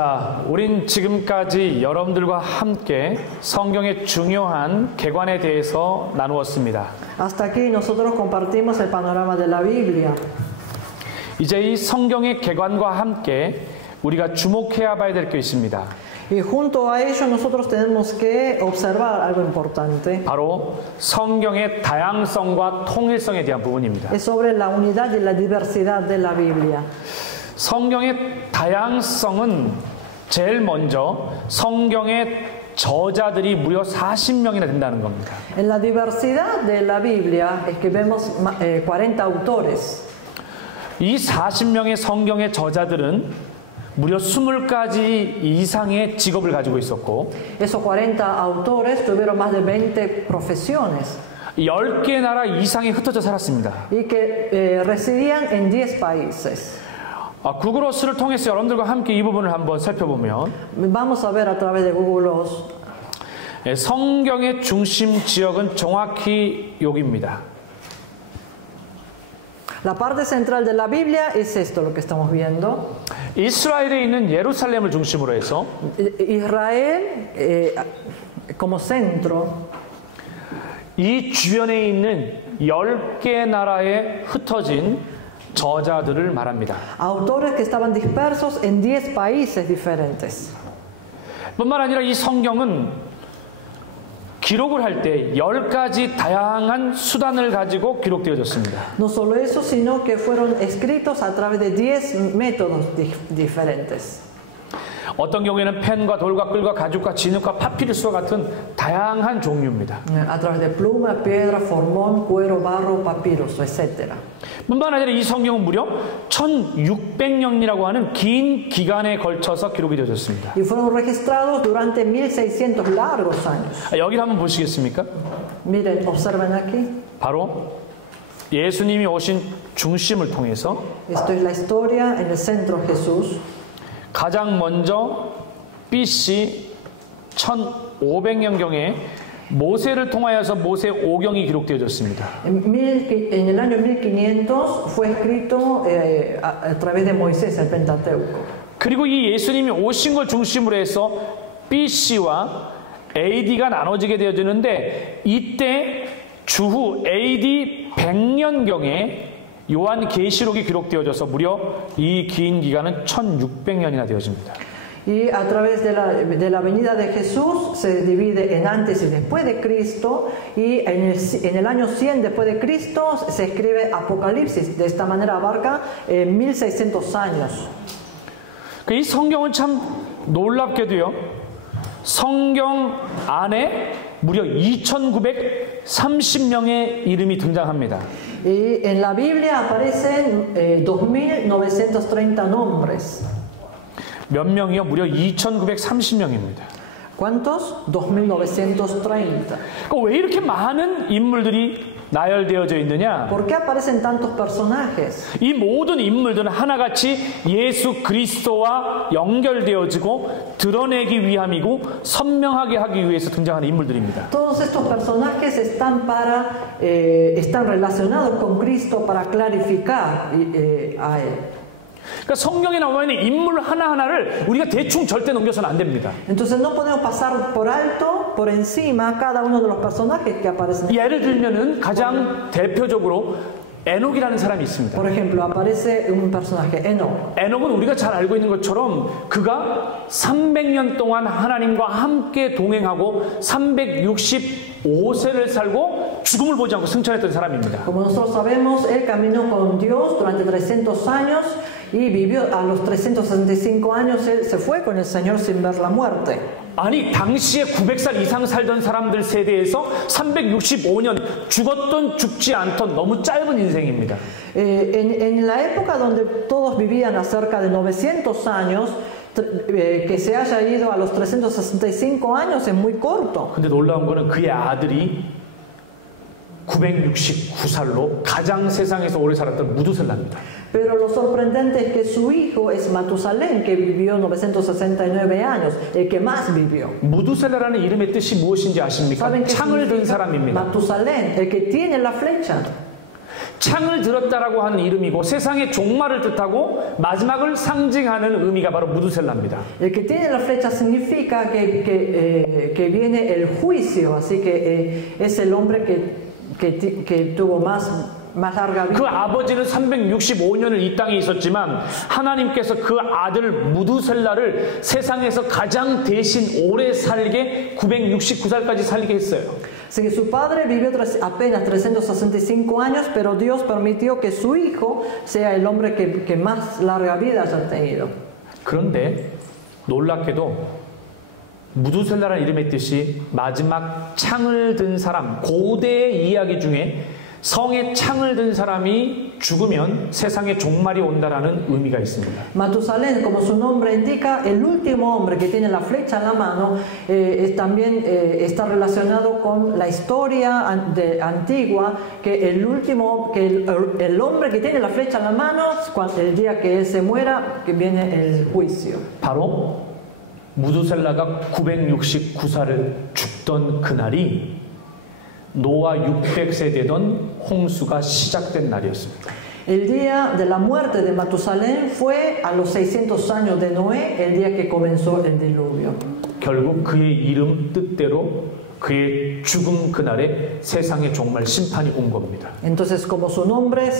자, 우린 지금까지 여러분들과 함께 성경의 중요한 개관에 대해서 나누었습니다. Hasta aquí nosotros compartimos el panorama de la Biblia. 이제 이 성경의 개관과 함께 우리가 주목해야 봐야 될 게 있습니다. Y junto a ello nosotros tenemos que observar algo importante. 바로 성경의 다양성과 통일성에 대한 부분입니다. Es sobre la unidad y la diversidad de la Biblia. 성경의 다양성은 제일 먼저 성경의 저자들이 무려 40명이나 된다는 겁니다. En la diversidad de la Biblia es que vemos 40 autores. 이 40명의 성경의 저자들은 무려 20가지 이상의 직업을 가지고 있었고 Esos 40 autores tuvieron más de 20 profesiones 10개 나라 이상에 흩어져 살았습니다. y que residían en 10 países. 구글어스를 통해서 여러분들과 함께 이 부분을 한번 살펴보면 Vamos a ver a través de Google Earth. 성경의 중심 지역은 정확히 여기입니다. La parte central de la Biblia es esto lo que estamos viendo. 이스라엘에 있는 예루살렘을 중심으로 해서 Israel como centro. 이 주변에 있는 10개 나라에 흩어진 저자들을 말합니다. Autores que estaban dispersos en 10 países diferentes. 뿐만 아니라 이 성경은 기록을 할 때 10가지 다양한 수단을 가지고 기록되어졌습니다. No solo eso, sino que fueron escritos a través de 10 métodos diferentes. 어떤 경우에는 펜과 돌과 끌과 가죽과 진흙과 파피루스와 같은 다양한 종류입니다. A través de pluma, piedra, formón, cuero, barro, papyrus, etc. 뿐만 아니라 이 성경은 무려 1600년이라고 하는 긴 기간에 걸쳐서 기록이 되어졌습니다. Y fueron registrados durante 1600 largos años. 여기를 한번 보시겠습니까? Miren, observen aquí. 바로 예수님이 오신 중심을 통해서 Esto es la historia en el centro Jesús. 가장 먼저 BC 1500년경에 모세를 통하여서 모세 오경이 기록되어졌습니다. En el año 1500 fue escrito a través de Moisés el Pentateuco. 그리고 이 예수님이 오신 걸 중심으로 해서 BC와 AD가 나눠지게 되어지는데 이때 주후 AD 100년경에 요한 계시록이 기록되어져서 무려 이 긴 기간은 1600년이나 되어집니다. Y a través de la venida de Jesús se divide en antes y después de Cristo, y en el año 100 después de Cristo se escribe Apocalipsis. De esta manera abarca 1600 años. 이 성경은 참 놀랍게도요, 성경 안에 무려 2930명의 이름이 등장합니다. Y en la Biblia aparecen 2930 nombres. 몇 명이요? 무려 2930명입니다. ¿Cuántos? 2930. 그러니까 왜 이렇게 많은 인물들이 나열되어져 있느냐? ¿Por qué aparecen tantos personajes? 이 모든 인물들은 하나같이 예수 그리스도와 연결되어지고 드러내기 위함이고 선명하게 하기 위해서 등장하는 인물들입니다. Todos estos personajes están relacionados con Cristo para clarificar a Él. 그러니까 성경에 나와 있는 인물 하나하나를 우리가 대충 절대 넘겨서는 안 됩니다. Entonces no podemos pasar por alto, por encima, cada uno de los personajes que aparecen. 예를 들면은 가장 대표적으로 에녹이라는 사람이 있습니다. Por ejemplo, aparece un personaje, Enoch. 에녹은 우리가 잘 알고 있는 것처럼 그가 300년 동안 하나님과 함께 동행하고 365세를 살고 죽음을 보지 않고 승천했던 사람입니다. Como nosotros sabemos, él caminó con Dios durante 300 años y vivió a los 365 años, él se fue con el Señor sin ver la muerte. 아니 당시에 900살 이상 살던 사람들 세대에서 365년 죽었던 죽지 않던 너무 짧은 인생입니다. En la época donde todos vivían acerca de 900 años, que se haya ido a los 365 años es muy corto. 근데 놀라운 거는 그의 아들이 969살로 가장 세상에서 오래 살았던 무두셀라입니다. Pero lo sorprendente es que su hijo es Matusalén, que vivió 969 años, el que más vivió. 무두셀라라는 이름의 뜻이 무엇인지 아십니까? ¿Saben qué 창을 든 significa 사람입니다. Matusalén, el que tiene la flecha? 창을 들었다라고 하는 이름이고 세상의 종말을 뜻하고 마지막을 상징하는 의미가 바로 무두셀라입니다. El que tiene la flecha significa que viene el juicio, así que es el hombre que tuvo más larga vida. 그 아버지는 365년을 이 땅에 있었지만 하나님께서 그 아들 무두셀라를 세상에서 가장 대신 오래 살게 969살까지 살게 했어요. Así que su padre vivió apenas 365 años, pero Dios permitió que su hijo sea el hombre que más larga vida haya tenido. 그런데 놀랍게도 무두셀라라는 이름의 뜻이 마지막 창을 든 사람, 고대의 이야기 중에 성에 창을 든 사람이 죽으면 세상에 종말이 온다라는 의미가 있습니다. Matusalén, como su nombre indica, el último hombre que tiene la flecha en la mano, también está relacionado con la historia antigua, que el hombre que tiene la flecha en la mano, el día que él se muera, que viene el juicio. 바로 무두셀라가 969살을 죽던 그날이 노아 600세 되던 홍수가 시작된 날이었습니다. El día de la muerte de Matusalén fue a los 600 años de Noé, el día que comenzó el diluvio. 결국 그의 이름 뜻대로 그의 죽음 그날에 세상의 종말 심판이 온 겁니다. Entonces, como su nombre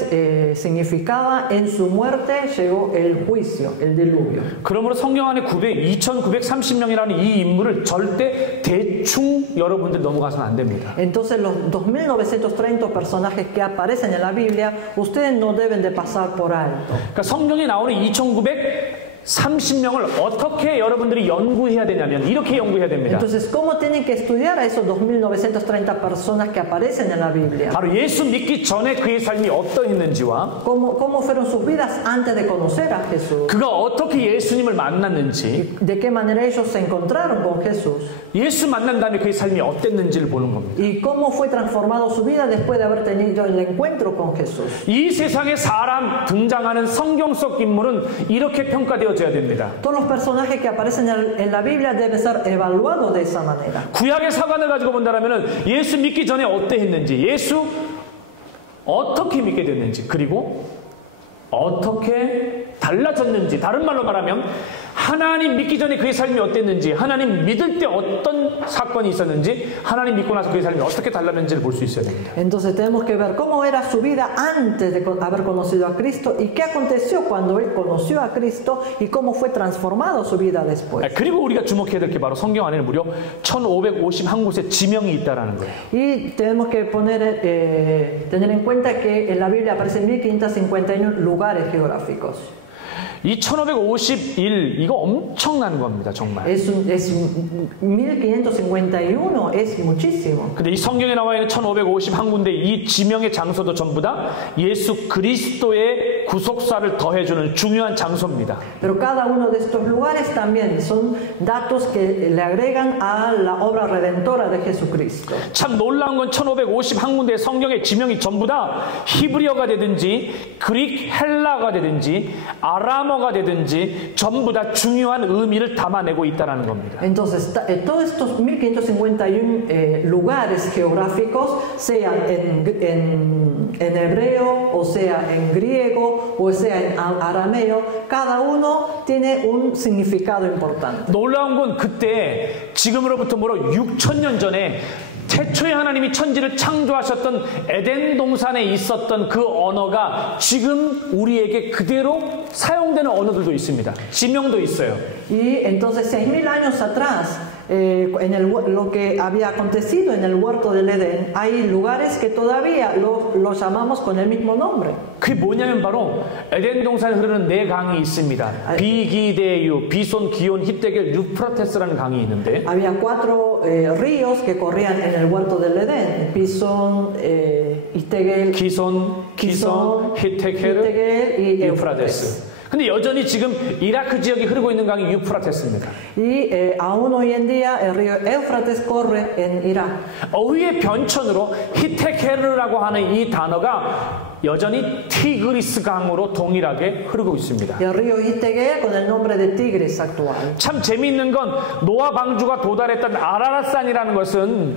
significaba, en su muerte llegó el juicio, el diluvio. 그러므로 성경 안에 2930명이라는 이 인물을 절대 대충 여러분들 넘어가서는 안 됩니다. Entonces, los 2930 personajes que aparecen en la Biblia, ustedes no deben de pasar por alto. 그러니까 성경에 나오는 2930명을 어떻게 여러분들이 연구해야 되냐면 이렇게 연구해야 됩니다. Entonces, ¿cómo tienen que estudiar a esos 2930 personas que aparecen en la Biblia? 바로 예수 믿기 전에 그의 삶이 어떠했는지와 ¿Cómo fueron sus vidas antes de conocer a Jesús? 그가 어떻게 예수님을 만났는지, ¿De qué manera ellos se encontraron con Jesús? 예수 만난 다음에 그의 삶이 어땠는지를 보는 겁니다. ¿Y cómo fue transformado su vida después de haber tenido el encuentro con Jesús? 이 세상에 사람 등장하는 성경 속 인물은 이렇게 평가되어져야 됩니다. Todos los personajes que aparecen en la Biblia deben ser evaluados de esa manera. 구약의 사관을 가지고 본다면 예수 믿기 전에 어떠했는지, 예수 어떻게 믿게 됐는지, 그리고 어떻게 달라졌는지, 다른 말로 말하면 하나님 믿기 전에 그의 삶이 어땠는지, 하나님 믿을 때 어떤 사건이 있었는지, 하나님 믿고 나서 그의 삶이 어떻게 달랐는지를 볼 수 있어야 됩니다. Entonces tenemos que ver cómo era su vida antes de haber conocido a Cristo y qué aconteció cuando él conoció a Cristo y cómo fue transformado su vida después. 그리고 우리가 주목해야 될 게 바로 성경 안에는 무려 1551곳의 지명이 있다라는 거예요. Y tenemos que tener en cuenta que en la Biblia aparecen 1551 lugares geográficos. 이 1551 이거 엄청난 겁니다, 정말. Es 1551 es muchísimo. 근데 이 성경에 나와 있는 1551군데 이 지명의 장소도 전부 다 예수 그리스도의 구속사를 더해주는 중요한 장소입니다. Pero cada uno de estos lugares también son datos que le agregan a la obra redentora de Jesucristo. 참 놀라운 건 1551군데의 성경의 지명이 전부 다 히브리어가 되든지 그릭 헬라가 되든지 아람어가 되든지 전부 다 중요한 의미를 담아내고 있다는 겁니다. Entonces, todos estos 1551 lugares geográficos, sean en hebreo, o sea en griego, o sea en arameo, cada uno tiene un significado importante. 놀라운 건 그때 지금으로부터 무려 6,000년 전에 태초에 하나님이 천지를 창조하셨던 에덴 동산에 있었던 그 언어가 지금 우리에게 그대로 사용되는 언어들도 있습니다. 지명도 있어요. Y entonces 6,000 años atrás, lo que había acontecido en el huerto del Edén, hay lugares que todavía lo llamamos con el mismo nombre. 그게 뭐냐면 바로 에덴 동산에 흐르는 네 강이 있습니다. 비기데유, 비손, 기온, 히데겔, 유프라테스라는 강이 있는데 Había 4 ríos que corrían en el huerto del Edén: Pisón, Hitegel, 기손, 히데겔, y 유프라테스. 근데 여전히 지금 이라크 지역에 흐르고 있는 강이 유프라테스입니다. Y aún hoy en día el río Éufrates corre en Irak. 어휘의 변천으로 히테케르라고 하는 이 단어가 여전히 티그리스 강으로 동일하게 흐르고 있습니다. Y el río Hitegel con el nombre de Tigris actual. 참 재미있는 건 노아 방주가 도달했던 아라랏산이라는 것은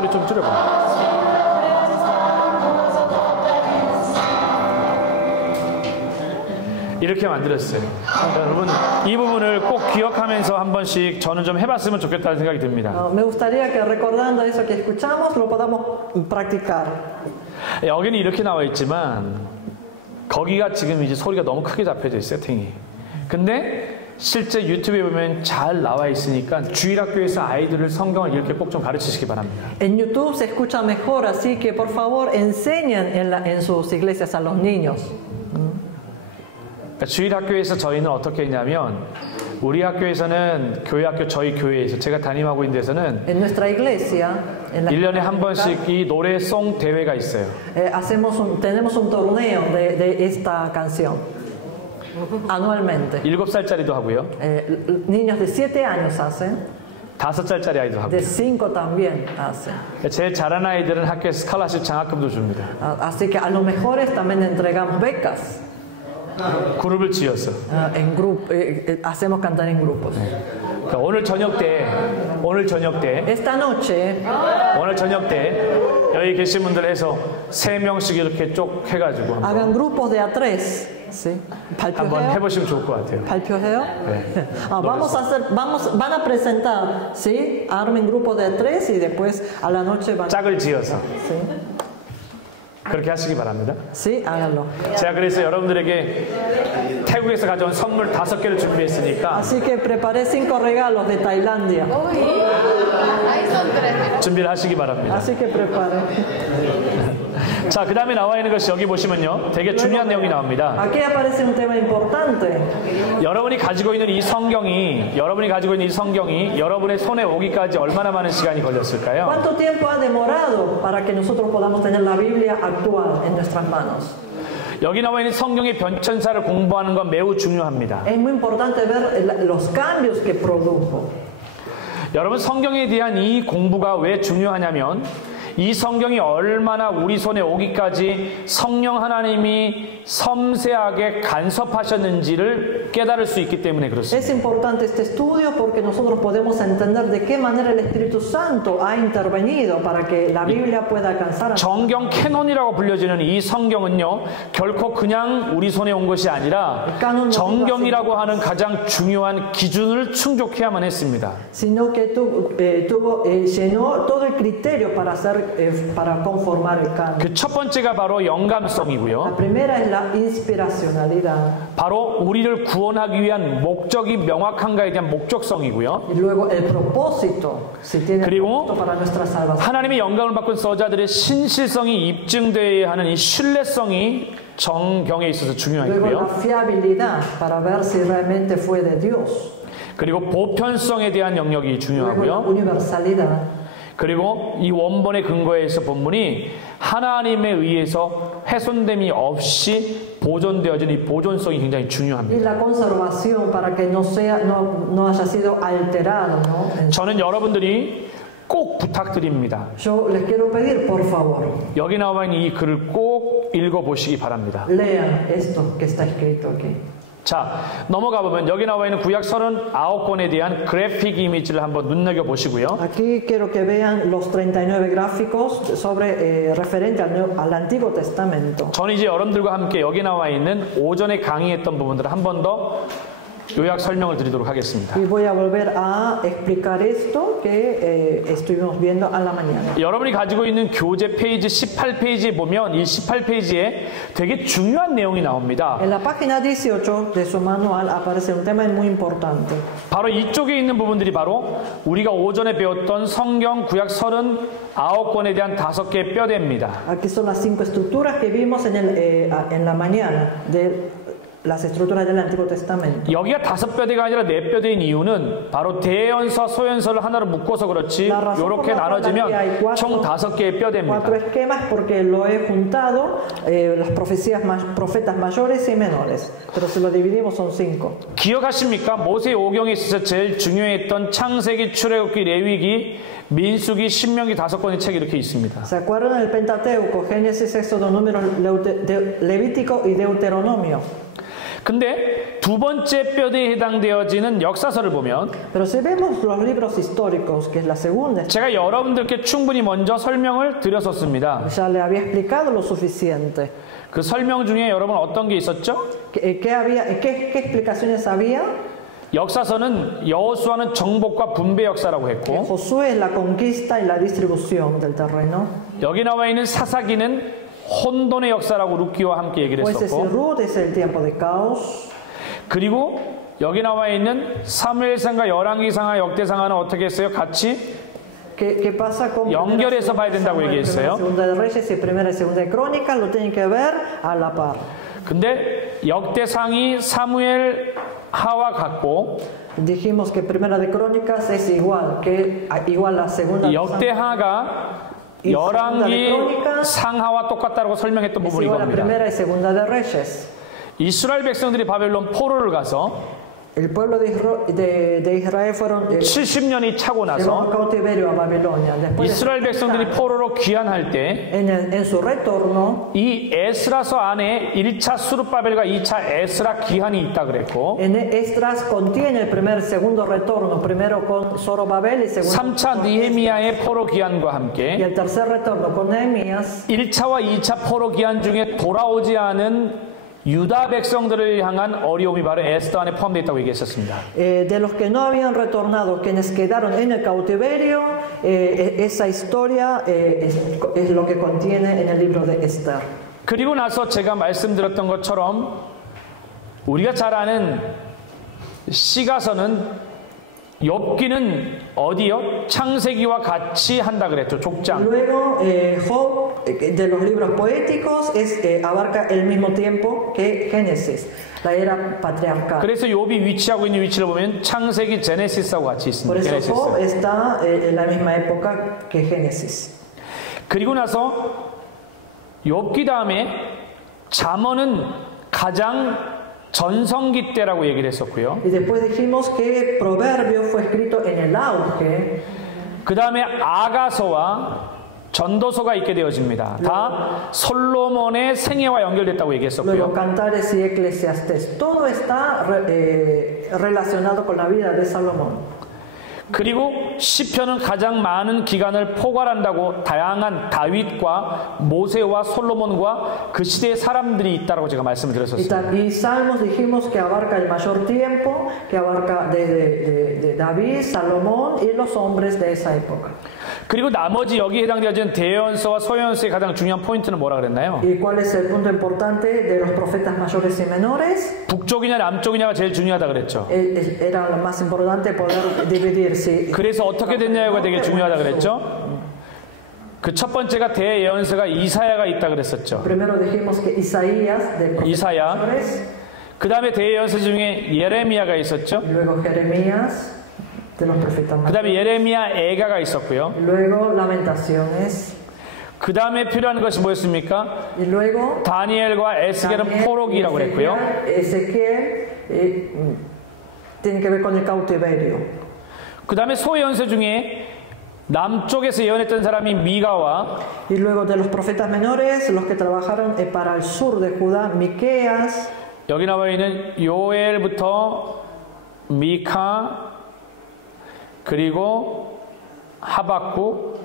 소리 좀 줄여봐. 이렇게 만들었어요. 여러분 이 부분을 꼭 기억하면서 한 번씩 저는 좀 해봤으면 좋겠다는 생각이 듭니다. Me gustaría que recordando eso que escuchamos lo podamos practicar. 여기는 이렇게 나와 있지만 거기가 지금 이제 소리가 너무 크게 잡혀져 있어요, 세팅이. 근데 실제 유튜브에 보면 잘 나와 있으니까 주일학교에서 아이들을 성경을 이렇게 꼭 좀 가르치시기 바랍니다. En YouTube se escucha mejor, así que por favor enseñen en sus iglesias a los niños. 주일학교에서 저희는 어떻게 했냐면 우리 학교에서는 교회학교 저희 교회에서 제가 담임하고 있는 데서는 En nuestra iglesia, en la 1년에 한 번씩 이 노래송 대회가 있어요. tenemos un torneo de esta canción anualmente. 7살짜리도 하고요. Niños de 7 años hacen, 5살짜리 아이도 하고요. de 5 también hacen. 제일 잘하는 아이들은 학교에서 스칼라십 장학금도 줍니다. Así que a los mejores también entregamos becas. 그룹을 지어서. Hacemos cantar en grupos. 그러니까 오늘 저녁 때 Esta noche 여기 계신 분들 해서 3명씩 이렇게 쭉 해가지고 hagan grupos de a 3. ¿Sí? 한번 해보시면 좋을 것 같아요. ¿Palpiojeo? 네. Van a presentar, ¿sí? Armen grupos de a 3 y después a la noche van. 짝을 지어서. ¿Sí? 그렇게 하시기 바랍니다. Sí, háganlo. 제가 그래서 여러분들에게 태국에서 가져온 선물 5개를 준비했으니까 Así que preparé 5 regalos de Tailandia. 준비를 하시기 바랍니다. Así que preparen. 자, 그 다음에 나와 있는 것이 여기 보시면요. 되게 중요한 내용이 나옵니다. Aquí aparece un tema importante. 여러분이 가지고 있는 이 성경이 여러분의 손에 오기까지 얼마나 많은 시간이 걸렸을까요? ¿Cuánto tiempo ha demorado para que nosotros podamos tener la Biblia actual en nuestras manos? 여기 나와 있는 성경의 변천사를 공부하는 건 매우 중요합니다. Es muy importante ver los cambios que produjo. 여러분 성경에 대한 이 공부가 왜 중요하냐면 이 성경이 얼마나 우리 손에 오기까지 성령 하나님이 섬세하게 간섭하셨는지를 깨달을 수 있기 때문에 그렇습니다. Es importante este estudio porque nosotros podemos entender de qué manera el Espíritu Santo ha intervenido para que la Biblia pueda alcanzar. 정경 캐논이라고 불려지는 이 성경은요, 결코 그냥 우리 손에 온 것이 아니라 정경이라고 하는 가장 중요한 기준을 충족해야만 했습니다. Sino que llenó todo el criterio para conformar el canon. 그 첫 번째가 바로 La 영감성이고요. primera es la inspiracionalidad. 바로 우리를 구원하기 위한 목적이 명확한가에 대한 목적성이고요. Y luego el propósito, si tiene 그리고 propósito para nuestra salvación. 하나님의 영감을 받은 저자들의 신실성이 입증되어야 하는 이 신뢰성이 정경에 있어서 Luego la 중요하고요. fiabilidad para ver si realmente fue de Dios. 그리고 보편성에 대한 영역이 Luego la 중요하고요. universalidad. 그리고 이 원본의 근거에서 본문이 하나님에 의해서 훼손됨이 없이 보존되어진 이 보존성이 굉장히 Y 중요합니다. la conservación para que no haya sido alterado, ¿no? 저는 여러분들이 꼭 부탁드립니다. Yo les quiero pedir, por favor, 여기 나와 있는 이 글을 꼭 읽어보시기 바랍니다. lean esto que está escrito aquí. 자, 넘어가 보면 여기 나와 있는 구약 39권에 대한 그래픽 이미지를 한번 눈여겨보시고요. Aquí quiero que vean los 39 gráficos sobre referente al Antiguo Testamento. 저는 이제 여러분들과 함께 여기 나와 있는 오전에 강의했던 부분들을 한 번 더 요약 설명을 드리도록 하겠습니다. Y voy a volver a explicar esto que estuvimos viendo a la mañana. 여러분이 가지고 있는 교재 페이지 18페이지에 보면 이 18페이지에 되게 중요한 내용이 나옵니다. En la página 18 de su manual aparece un tema muy importante. 바로 이쪽에 있는 부분들이 바로 우리가 오전에 배웠던 성경 구약 39권에 대한 5개의 뼈대입니다. Aquí son las 5 estructuras que vimos en la mañana de las estructuras del Antiguo Testamento. 여기가 5뼈대가 아니라 4뼈대인 이유는 바로 대연서, 소연서를 하나로 묶어서 그렇지 이렇게 나눠지면 총 5개의 뼈대입니다. 4 esquemas porque lo he juntado las profetas mayores y menores, pero si lo dividimos son 5. 기억하십니까? 모세 오경에 있어서 제일 중요했던 창세기, 출애굽기, 레위기, 민수기, 신명기 5권의 책이 이렇게 있습니다. ¿Se acuerdan del Pentateuco, Génesis, Éxodo, Números, Levítico y Deuteronomio? 근데 두 번째 뼈대에 해당되어지는 역사서를 보면 Pero si vemos los libros históricos, que es la segunda, 제가 여러분들께 충분히 먼저 설명을 드렸었습니다. ya le había explicado lo suficiente. 그 설명 중에 여러분 어떤 게 있었죠? ¿Qué explicaciones había? 역사서는 여호수아는 정복과 분배 역사라고 Que 했고 Josué es la conquista y la distribución del terreno. 여기 나와 있는 사사기는 혼돈의 역사라고 루키와 함께 얘기를 Pues ese 했었고 Ruth es el tiempo de caos. 그리고 여기 나와 있는 사무엘상과 열왕기상과 역대상하는 어떻게 했어요? 같이 ¿Qué pasa con 연결해서 봐야 된다고 얘기했어요. Segunda de Reyes y Primera y Segunda de Crónicas? Lo tienen que ver a la par. 근데 역대상이 사무엘 하와 같고 Dijimos que Primera de Crónicas es igual a Segunda de 역대하가 열왕기 상하와 똑같다고 설명했던 es 부분이 igual a 이겁니다. Primera y Segunda de Reyes. 이스라엘 백성들이 바벨론 포로를 가서 El pueblo de Israel fueron 70년이 차고 llevados 나서 cautiverio a Babilonia. Después 이스라엘 백성들이 포로로 귀환할 때 en su retorno, 이 에스라서 안에 1차 수르바벨과 2차 에스라 기한이 있다 그랬고 en Esdras contiene el segundo retorno, primero con Zorobabel y segundo 3차 con 느헤미야의 포로 기한과 y 함께 el tercer retorno con Nehemías. 1차와 2차 포로 기한 중에 돌아오지 않은 유다 백성들을 향한 어려움이 바로 에스더 안에 포함되어 있다고 얘기했었습니다. De los que no habían retornado, quienes quedaron en el cautiverio, esa historia es lo que contiene en el libro de Esther. 그리고 나서 제가 말씀드렸던 것처럼 우리가 잘 아는 시가서는 욥기는 어디요? 창세기와 같이 한다 그랬죠. 족장. Luego, Job, de los libros poéticos, abarca el mismo tiempo que Génesis, la era patriarcal. 그래서 욥이 위치하고 있는 위치를 보면 창세기 제네시스하고 같이 Por 있습니다. eso Job está en la misma época que Génesis. 그리고 나서 욥기 다음에 잠언은 가장 전성기 때라고 얘기를 했었고요. Y después dijimos que Proverbio fue escrito en el auge. 그 다음에 아가서와 전도서가 있게 되어집니다. 다 솔로몬의 생애와 연결됐다고 Luego 얘기했었고요. Cantares y Eclesiastés. Todo está relacionado con la vida de Salomón. 그리고 시편은 가장 많은 기간을 포괄한다고 다양한 다윗과 모세와 솔로몬과 그 시대의 사람들이 있다고 제가 말씀을 드렸었습니다. Y Salmos dijimos que abarca el mayor tiempo, que abarca de David, Salomón y los hombres de esa época. 그리고 나머지 여기에 해당되어지는 대연서와 소연서의 가장 중요한 포인트는 뭐라 그랬나요? ¿Y cuál es el punto importante de los profetas mayores y menores? 북쪽이냐 남쪽이냐가 제일 중요하다 그랬죠. Era lo más importante poder dividir si 그래서 어떻게 됐냐가 되게 중요하다 그랬죠. 그 첫 번째가 대예언서가 이사야가 있다 그랬었죠. Primero dijimos que Isaías de profetas 이사야. mayores, 그 다음에 대예언서 중에 예레미야가 있었죠. luego Jeremías de los profetas 그 mayores, 다음에 예레미야 애가가 있었고요. luego Lamentaciones 그 다음에 필요한 것이 뭐였습니까? y luego 다니엘과 에스겔은 Daniel, 포로기라고 그랬고요. Ezequiel tiene que ver con el cautiverio. 그 다음에 소예언서 중에 남쪽에서 예언했던 사람이 미가와 Y luego de los profetas menores, los que trabajaron para el sur de Judá, Miqueas, 여기 나와 있는 요엘부터 미카 그리고 하박국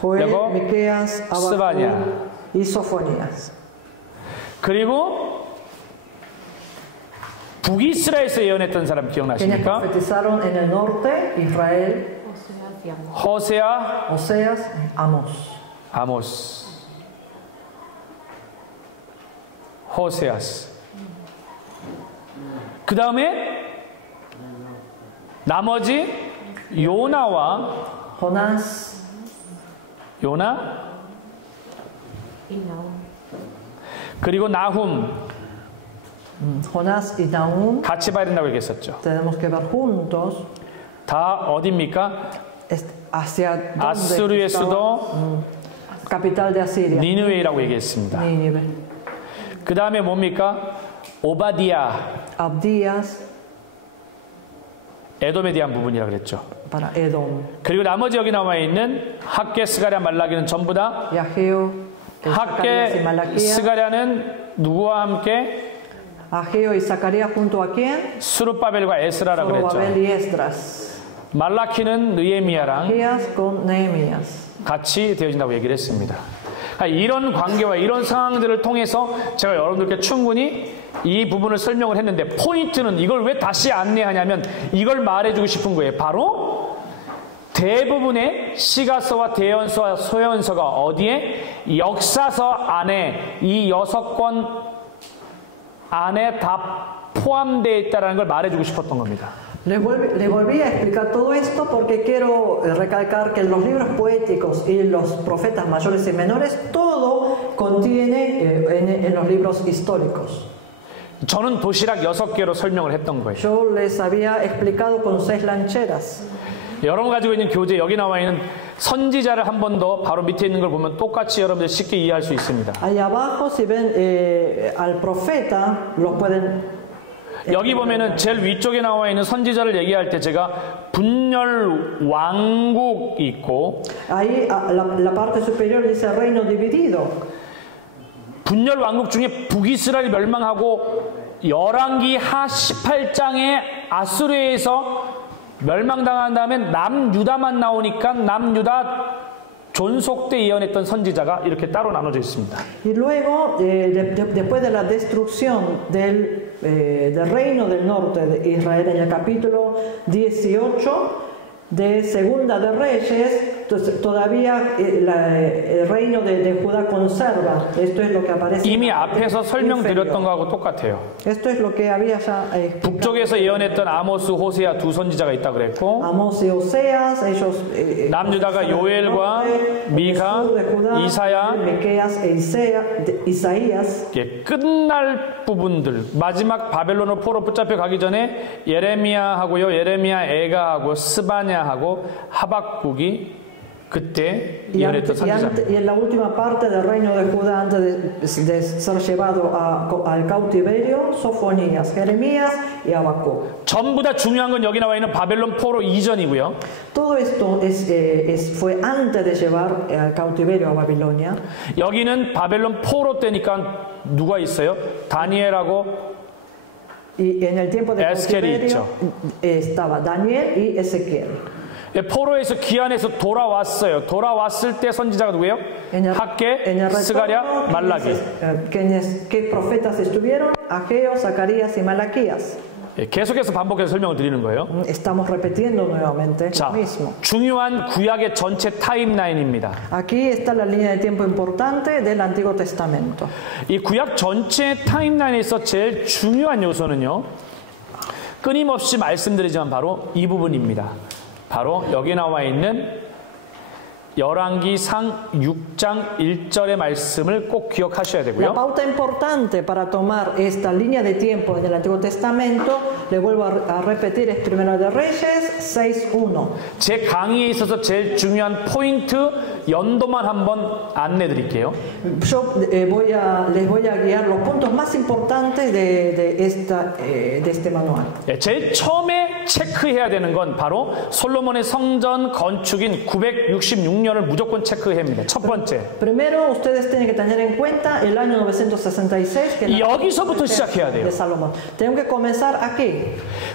Joel, luego Miqueas, Sefania. Habacuc y Sofonías. 그리고 북이스라엘에서 예언했던 사람 Quienes 기억나십니까? profetizaron en el norte, Israel, 호세아, Oseas, Amos. 아모스, 호세아스. 그 다음에 나머지 요나와 Jonás, 요나 그리고 나훔 Jonás y Nahum, 같이 봐야 된다고 얘기했었죠. tenemos que ver juntos 다 어디입니까? hacia dónde 아수르의 estaba, 수도 capital de Asiria, 니느웨이라고 얘기했습니다. Nínive. 그 다음에 뭡니까? 오바디아, Abdías 에돔에 대한 부분이라고 그랬죠. para Edom, 그리고 나머지 여기 나와 있는 학계, 스가랴, 말라기는 전부 다 Yaheo, Zacarías y 학계, Malaquías, 스가랴는 누구와 함께? Ageo y Zacarías junto a quién? 스룹바벨과 에스라라고 Zorobabel 그랬죠. y Esdras. 말라키는 느헤미야랑 Malaquías con Nehemías. 같이 되어진다고 얘기를 했습니다. 이런 관계와 이런 상황들을 통해서 제가 여러분들께 충분히 이 부분을 설명을 했는데, 포인트는 이걸 왜 다시 안내하냐면 이걸 말해주고 싶은 거예요. 바로 대부분의 시가서와 대연서와 소연서가 어디에? 역사서 안에 이 6권 안에 다 포함되어 있다는 걸 말해주고 싶었던 겁니다. Le volví a explicar todo esto porque quiero recalcar que los libros poéticos y los profetas mayores y menores, todo contiene en los libros históricos. 저는 도시락 6개로 설명을 했던 거예요. Yo les había explicado con 6 lancheras. 여러분 가지고 있는 교재, 여기 나와 있는 선지자를 한 번 더 바로 밑에 있는 걸 보면 똑같이 여러분들 쉽게 이해할 수 있습니다. Allá abajo, si ven al profeta, lo pueden... 여기 보면은 제일 위쪽에 나와 있는 선지자를 얘기할 때 제가 분열 왕국이 있고, Ahí la parte superior dice reino dividido. 분열 왕국 중에 북이스라엘이 멸망하고 열왕기 하 18장에 아수르에서 멸망당한 다음에 남유다만 나오니까 남유다 존속 때 예언했던 선지자가 이렇게 따로 나눠져 있습니다. Y luego, después de la destrucción del reino del norte de Israel, en el capítulo 18 de Segunda de Reyes, todavía el reino de Judá conserva. Esto es lo que aparece. 이미 앞에서 설명드렸던 거하고 똑같아요. Esto es lo que había ya explicado. 북쪽에서 예언했던 아모스, 호세아 두 선지자가 있다 그랬고, Amós y Oseas, ellos 남유다가 요엘과 미가, 이사야, Miqueas e Isaías. 끝날 부분들, 마지막 바벨론으로 포로 붙잡혀 가기 전에 예레미야하고요, 예레미야 애가하고 스바냐하고 하박국이 그때 예언했던 선지자입니다. Y en la última parte del reino de Judá, antes de ser llevado al cautiverio, Sofonías, Jeremías y Habacuc. 전부 다 중요한 건 여기 나와 있는 바벨론 포로 이전이고요. Todo esto fue antes de llevar al cautiverio a Babilonia. 여기는 바벨론 포로 때니까 누가 있어요? 다니엘하고 Y en el tiempo de 에스겔이 cautiverio estaba Daniel y Ezequiel. 포로에서 귀환해서 돌아왔어요. 돌아왔을 때 선지자가 누구예요? 학개, 스가랴, 말라기. ¿Qué profetas estuvieron? Ageo, Zacarías y Malaquías. 계속해서 반복해서 설명을 드리는 거예요. Estamos repitiendo nuevamente 자, lo mismo. 중요한 구약의 전체 타임라인입니다. Aquí está la línea de tiempo importante del Antiguo Testamento. 이 구약 전체 타임라인에서 제일 중요한 요소는요, 끊임없이 말씀드리지만 바로 이 부분입니다. 바로 여기 나와 있는 열왕기상 6장 1절의 말씀을 꼭 기억하셔야 La 되고요. pauta importante para tomar esta línea de tiempo del Antiguo Testamento, le vuelvo a repetir, es Primera de Reyes 6:1. 제 강의에 있어서 제일 중요한 포인트 연도만 한번 안내 드릴게요. Yo les voy a guiar los puntos más importantes de este manual. 제일 처음에 체크해야 되는 건 바로 솔로몬의 성전 건축인 966년을 무조건 체크해야 합니다. 첫 번째. Primero, ustedes tienen que tener en cuenta el año 966, que es la 여기서부터 시작해야 돼요. de Salomón. Tengo que comenzar aquí.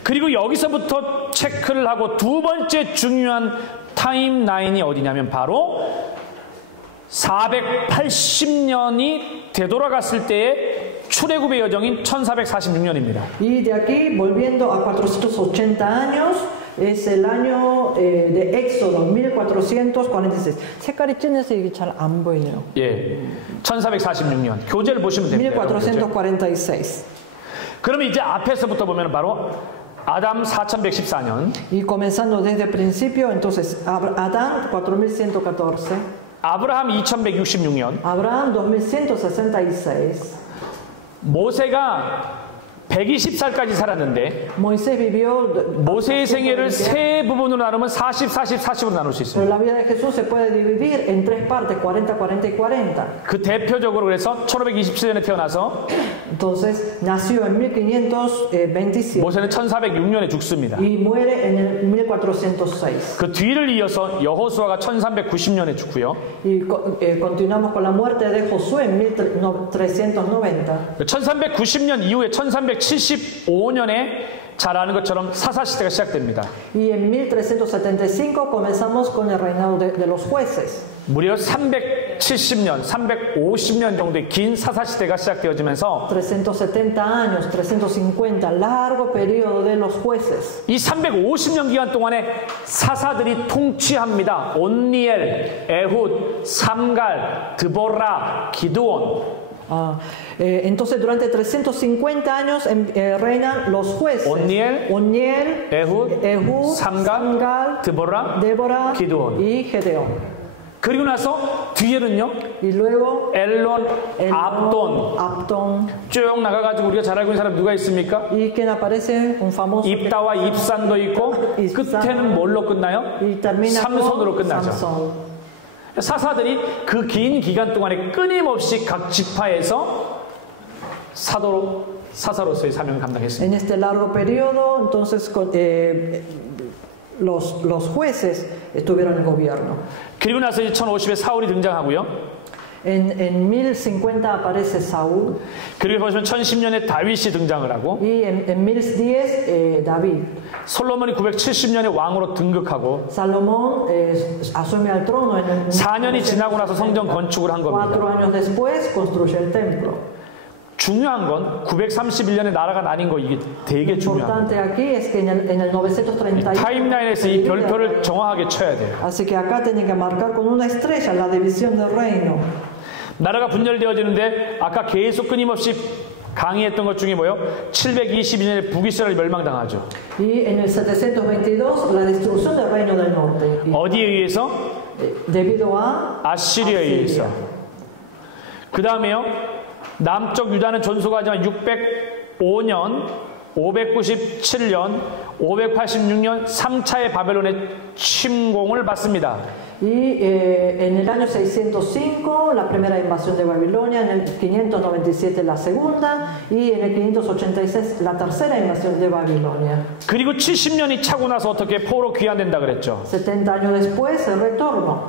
그리고 여기서부터 체크를 하고 두 번째 중요한 타임라인이 어디냐면 바로 480년이 되돌아갔을 때의 출애굽의 여정인 1446년입니다. Y de aquí, volviendo a 480 años, es el año de Éxodo, 1446. 색깔이 진해서 이게 잘 안 보이네요. 예, 1446년. 교재를 보시면 됩니다. 1446. 그러면 이제 앞에서부터 보면 바로 아담 4114년, Y comenzando desde el principio, entonces, Adán, 4114. 아브라함 2166년, Abraham, 2166. 모세가 120살까지 살았는데 Moisés vivió, 모세의 생애를 세 부분으로 나누면 40, 40, 40으로 나눌 수 pero 있습니다. la vida de Jesús se puede dividir en tres partes, 40, 40 y 40. 그 대표적으로 그래서 1527년에 태어나서 Entonces nació en 1527 모세는 1406년에 죽습니다. y muere en el 1406. 그 뒤를 이어서 여호수아가 1390년에 죽고요. Y continuamos con la muerte de Josué en 1390. 1390년 이후에 1375년에 잘 아는 것처럼 사사시대가 시작됩니다. Y en 1375 comenzamos con el reinado de los jueces. 무려 370년, 350년 정도의 긴 사사시대가 시작되어지면서 370 años, 350, largo periodo de los jueces. 이 350년 기간 동안에 사사들이 통치합니다. 온니엘, 에훗, 삼갈, 드보라, 기드온. Entonces durante 350 años reinan los jueces. Onniel, Ehud, Samgal, Débora, Gideón. y Gedeón. 그리고 나서 뒤에는요. Y luego 엘론, 압돈. Abdón. 쭉 나가가지고 우리가 잘 알고 있는 사람 누가 있습니까? Y quien aparece un famoso. 입다와 입산도 있고 끝에는 뭘로 끝나요? Y termina 삼손으로 con 끝나죠. Samson. 사사들이 그 긴 기간 동안에 끊임없이 각 지파에서 사사로서의 사명을 감당했습니다. En este largo periodo, entonces los jueces estuvieron en gobierno. 그리고 나서 1050에 사울이 등장하고요. En 1050 aparece Saúl. 그리고 보시면 1010년에 다윗이 등장을 하고 Y en 1010 David. 솔로몬이 970년에 왕으로 등극하고 Salomón asume al trono en el 4년이 지나고 나서 성전 건축을 한 4 겁니다. años después construye el templo. 중요한 건 931년에 나라가 나뉜 거 이게 되게 중요합니다. Importante aquí es que en el 931 타임라인에서 이 별표를 정확하게 쳐야 돼요. Así que acá tienen que marcar con una estrella la división del reino. 나라가 분열되어지는데 아까 계속 끊임없이 강의했던 것 중에 뭐요? 722년에 북이스라엘이 멸망당하죠. Y en el 722 la destrucción del reino del norte. 어디에 의해서? Debido a 아시리아에 의해서. 그 다음에요. 남쪽 유다는 존속하지만 605년, 597년, 586년 3차의 바벨론의 침공을 받습니다. Y en el año 605 la primera invasión de Babilonia, en el 597 la segunda y en el 586 la tercera invasión de Babilonia. 그리고 70년이 차고 나서 어떻게 포로 귀환된다 그랬죠. 70 años después el retorno.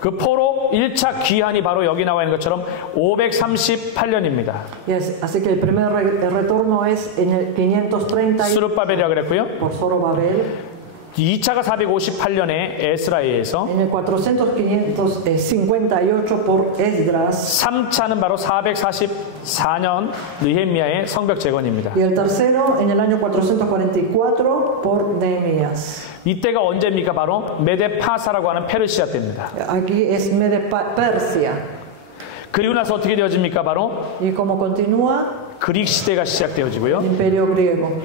그 포로 1차 귀환이 바로 여기 나와 있는 것처럼 538년입니다. Yes, así que el primer retorno es en el 530 수르바벨이라고 그랬고요. por Zorobabel. 2차가 458년에 에스라에 의해서 En el 458 por Esdras. 3차는 바로 444년 느헤미야의 성벽 재건입니다. Y el tercero en el año 444 por Nehemías. 이때가 언제입니까? 바로 메데파사라고 하는 페르시아 때입니다. Aquí es Mede Persia. 그리고 나서 어떻게 되어집니까? 바로 Y como continúa, 그릭 시대가 시작되어지고요. Imperio griego.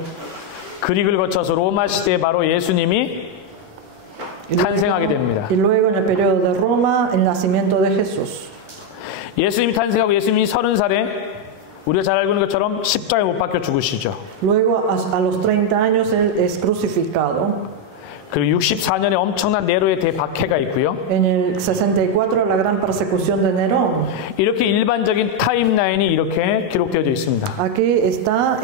그릭을 거쳐서 로마 시대에 바로 예수님이 탄생하게 됩니다. Y luego en el periodo de Roma, el nacimiento de Jesús. 예수님이 탄생하고 예수님이 30살에 우리가 잘 알고 있는 것처럼 십자가에 못 박혀 죽으시죠. Luego a los 30 años él es crucificado. 그리고 64년에 엄청난 네로의 대박해가 있고요. En el 64 la gran persecución de Nerón. 이렇게 일반적인 타임라인이 이렇게 기록되어져 있습니다. Aquí está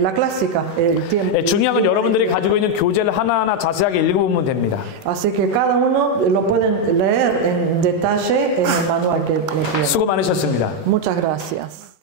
la clásica, el tiempo. 중요한 건 여러분들이 가지고 있는 교재를 하나하나 자세하게 읽어보면 됩니다. Así que cada uno lo pueden leer en detalle en el manual que le tienen. 수고 많으셨습니다. Muchas gracias.